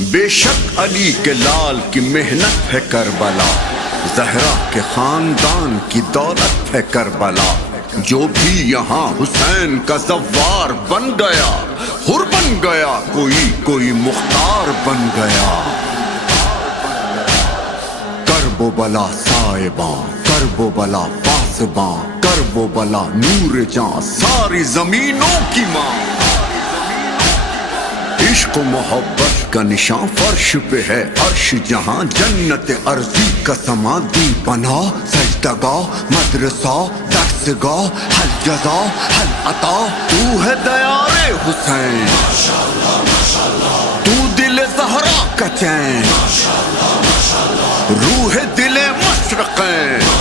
بے شک علی کے لال کی محنت ہے کربلا، زہرا کے خاندان کی دولت ہے کربلا، جو بھی یہاں حسین کا زوار بن گیا، حر بن گیا، کوئی مختار بن گیا۔ کرب و بلا صائباں، کرب و بلا پاسباں، کرب و بلا نور جاں، ساری زمینوں کی ماں۔ عشق و محبت کا نشان فرش پہ ہے عرش جہاں، جنت ارضی کا سمادی بنا، سجدگاہ مدرسہ درسگاہ، حل جزا حل عطا، تو ہے دیار حسین، تو دل زہرا کا چین، روح دل مشرقین،